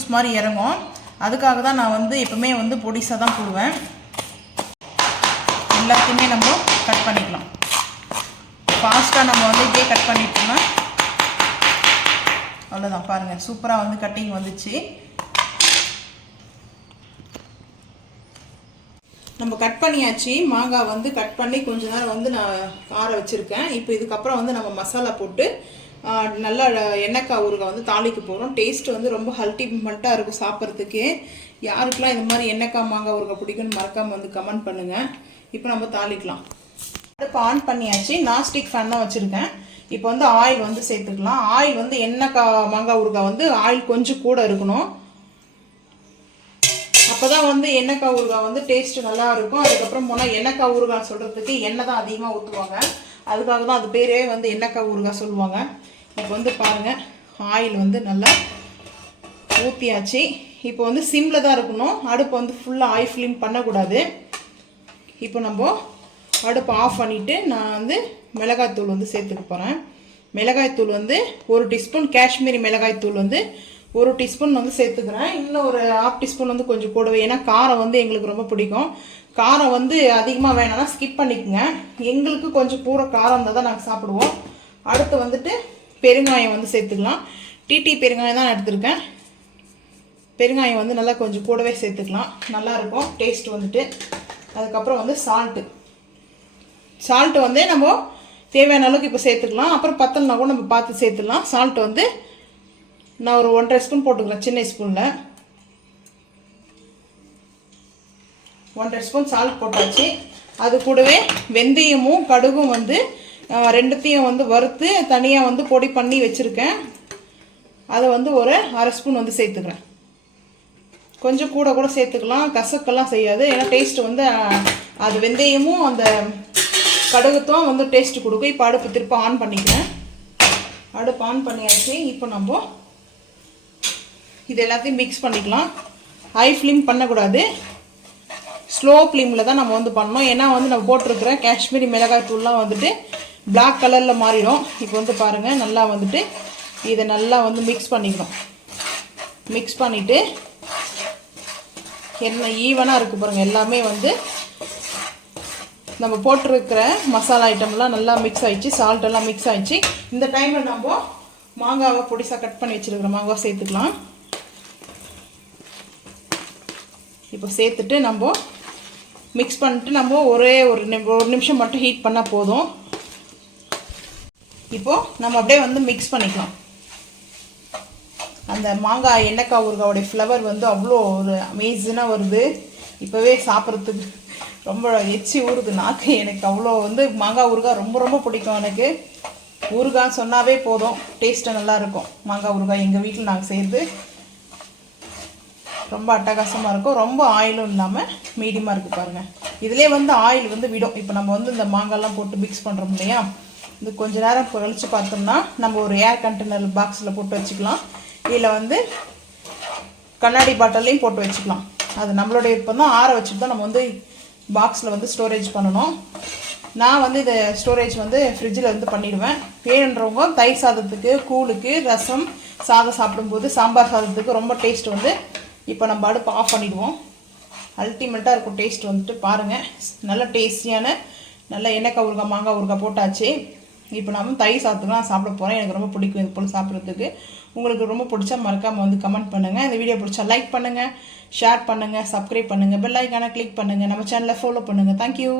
Juice மாதிரி இறங்கும். அதுக்காக தான் நான் வந்து எப்பவுமே வந்து பொடிசாக தான் போடுவேன். எல்லாத்தையுமே நம்ம கட் பண்ணிக்கலாம். ஃபாஸ்ட்டாக நம்ம வந்து இதே கட் பண்ணிட்டோம்னா அவ்வளோதான். பாருங்கள், சூப்பராக வந்து கட்டிங் வந்துச்சு. நம்ம கட் பண்ணியாச்சு. மாங்காய் வந்து கட் பண்ணி கொஞ்ச நேரம் வந்து நான் ஆற வச்சுருக்கேன். இப்போ இதுக்கப்புறம் வந்து நம்ம மசாலா போட்டு நல்லா எண்ணெய்க்காய் ஊறுகாய் வந்து தாளிக்க போகிறோம். டேஸ்ட்டு வந்து ரொம்ப அல்டிமேட்டாக இருக்கும் சாப்பிட்றதுக்கே. யாருக்கெல்லாம் இந்த மாதிரி எண்ணெய்க்காய் மாங்காய் ஊறுகாய் பிடிக்குன்னு மறக்காமல் வந்து கமெண்ட் பண்ணுங்கள். இப்போ நம்ம தாளிக்கலாம். அடுப்பு ஆன் பண்ணியாச்சு. நான்ஸ்டிக் ஃபேன் தான் வச்சுருக்கேன். இப்போ வந்து ஆயில் வந்து சேர்த்துக்கலாம். ஆயில் வந்து எண்ணெய்க்காய் மாங்காய் ஊறுகாய் வந்து ஆயில் கொஞ்சம் கூட இருக்கணும். அப்போ தான் வந்து எண்ணெய்க்காய் ஊறுகாய் வந்து டேஸ்ட்டு நல்லா இருக்கும். அதுக்கப்புறம் போனால் எண்ணெய்க்காய் ஊறுகாய் சொல்கிறதுக்கு எண்ணெய் தான் அதிகமாக ஊற்றுவாங்க. அதுக்காக தான் அது பேரே வந்து எண்ணெய்க்காய் ஊறுகாய் சொல்லுவாங்க. இப்போ வந்து பாருங்கள், ஆயில் வந்து நல்லா ஊற்றியாச்சு. இப்போ வந்து சிம்மில் தான் இருக்கணும். அடுப்பு வந்து ஃபுல்லாக ஆயில் ஃப்ளேம் பண்ணக்கூடாது. இப்போ நம்ம அடுப்பு ஆஃப் பண்ணிவிட்டு நான் வந்து மிளகாய்த்தூள் வந்து சேர்த்துக்க போகிறேன். மிளகாய்த்தூள் வந்து 1 டீஸ்பூன், காஷ்மீரி மிளகாய்த்தூள் வந்து 1 டீஸ்பூன் வந்து சேர்த்துக்கிறேன். இன்னும் ஒரு 1/2 டீஸ்பூன் வந்து கொஞ்சம் கூடவே, ஏன்னா காரம் வந்து எங்களுக்கு ரொம்ப பிடிக்கும். காரம் வந்து அதிகமாக வேணாம்னா ஸ்கிப் பண்ணிக்கோங்க. எங்களுக்கு கொஞ்சம் பூரா காரம் இருந்தால் தான் நாங்கள் சாப்பிடுவோம். அடுத்து வந்துட்டு பெருங்காயம் வந்து சேர்த்துக்கலாம். டிடி பெருங்காயம் தான் நான் எடுத்துருக்கேன். பெருங்காயம் வந்து நல்லா கொஞ்சம் கூடவே சேர்த்துக்கலாம், நல்லாயிருக்கும் டேஸ்ட் வந்துட்டு. அதுக்கப்புறம் வந்து சால்ட்டு வந்து நம்ம தேவையான அளவுக்கு இப்போ சேர்த்துக்கலாம். அப்புறம் பத்தலைனா கூட நம்ம பார்த்து சேர்த்துக்கலாம். சால்ட்டு வந்து நான் ஒரு 1.5 ஸ்பூன் போட்டுக்கிறேன். சின்ன ஸ்பூனில் 1.5 ஸ்பூன் சால்ட் போட்டாச்சு. அது கூடவே வெந்தயமும் கடுகும் வந்து ரெண்டுத்தையும் வந்து வறுத்து தனியாக வந்து பொடி பண்ணி வச்சுருக்கேன். அதை வந்து ஒரு 1/2 ஸ்பூன் வந்து சேர்த்துக்கிறேன். கொஞ்சம் கூட சேர்த்துக்கலாம், கசக்கெல்லாம் செய்யாது. ஏன்னா டேஸ்ட்டு வந்து அது வெந்தயமும் அந்த கடுகுத்தும் வந்து டேஸ்ட்டு கொடுக்கும். இப்போ அடுப்பு திருப்ப ஆன் பண்ணிக்கிறேன். அடுப்பு ஆன் பண்ணியாச்சு. இப்போ நம்ம இது எல்லாத்தையும் மிக்ஸ் பண்ணிக்கலாம். ஹை ஃப்ளேம் பண்ணக்கூடாது, ஸ்லோ ஃப்ளேமில் தான் நம்ம வந்து பண்ணணும். ஏன்னா வந்து நம்ம போட்டிருக்கிற காஷ்மீரி மிளகாய் தூள்லாம் வந்துட்டு பிளாக் கலரில் மாறிடும். இப்போ வந்து பாருங்கள், நல்லா வந்துட்டு இதை நல்லா வந்து மிக்ஸ் பண்ணிக்கணும். மிக்ஸ் பண்ணிவிட்டு என்ன ஈவனாக இருக்குது பாருங்கள். எல்லாமே வந்து நம்ம போட்டிருக்கிற மசாலா ஐட்டம்லாம் நல்லா மிக்ஸ் ஆகிடுச்சு. சால்ட்டெல்லாம் மிக்ஸ் ஆகிடுச்சு. இந்த டைமில் நம்ம மாங்காவை பொடிசாக கட் பண்ணி வச்சுருக்கிற மாங்காவை சேர்த்துக்கலாம். இப்போ சேர்த்துட்டு நம்ம மிக்ஸ் பண்ணிட்டு நம்ம ஒரு நிமிஷம் மட்டும் ஹீட் பண்ணால் போதும். இப்போது நம்ம அப்படியே வந்து மிக்ஸ் பண்ணிக்கலாம். அந்த மாங்காய் எண்ணெய்க்காய் ஊறுகாயோடைய ஃப்ளவர் வந்து அவ்வளோ ஒரு அமேசிங்காக வருது. இப்போவே சாப்பிட்றதுக்கு ரொம்ப எச்சி ஊறுது நாக்கு. எனக்கு அவ்வளோ வந்து மாங்காய் ஊறுகாய் ரொம்ப பிடிக்கும். எனக்கு ஊறுகாய் சொன்னாவே போதும், டேஸ்ட்டு நல்லாயிருக்கும். மாங்காய் ஊறுகாய் எங்கள் வீட்டில் நாங்கள் செய்கிறது ரொம்ப அட்டகாசமாக இருக்கும். ரொம்ப ஆயிலும் இல்லாமல் மீடியமாக இருக்குது பாருங்கள். இதிலே வந்து ஆயில் வந்து விடும். இப்போ நம்ம வந்து இந்த மாங்காய்லாம் போட்டு மிக்ஸ் பண்ணுறோம் இல்லையா, இது கொஞ்சம் நேரம் கழிச்சு பார்த்தோம்னா நம்ம ஒரு ஏர் கண்டெய்னர் பாக்ஸில் போட்டு வச்சுக்கலாம். இதில் வந்து கண்ணாடி பாட்டிலையும் போட்டு வச்சுக்கலாம். அது நம்மளுடைய இப்போ தான் ஆற வச்சுட்டு தான் நம்ம வந்து பாக்ஸில் வந்து ஸ்டோரேஜ் பண்ணணும். நான் வந்து இதை ஸ்டோரேஜ் வந்து ஃப்ரிட்ஜில் வந்து பண்ணிடுவேன். வேணுன்றவங்க தயிர் சாதத்துக்கு, கூழுக்கு, ரசம் சாதம் சாப்பிடும்போது, சாம்பார் சாதத்துக்கு ரொம்ப டேஸ்ட் வந்து. இப்போ நம்ம அடுப்பு ஆஃப் பண்ணிவிடுவோம். அல்டிமேட்டாக இருக்கும் டேஸ்ட் வந்துட்டு பாருங்கள். நல்ல டேஸ்டியான நல்ல எண்ணெய்க்காய் ஊறுகாய் மாங்காய் ஊறுகாய் போட்டாச்சு. இப்போ நம்ம தயிர் சாதத்துக்குலாம் சாப்பிட போகிறேன். எனக்கு ரொம்ப பிடிக்கும் இது போல் சாப்பிட்றதுக்கு. உங்களுக்கு ரொம்ப பிடிச்சா மறக்காமல் வந்து கமெண்ட் பண்ணுங்கள். இந்த வீடியோ பிடிச்சா லைக் பண்ணுங்கள், ஷேர் பண்ணுங்கள், சப்ஸ்கிரைப் பண்ணுங்கள், பெல் ஐக்கானை கிளிக் பண்ணுங்கள், நம்ம சேனலை ஃபாலோ பண்ணுங்கள். தேங்க்யூ.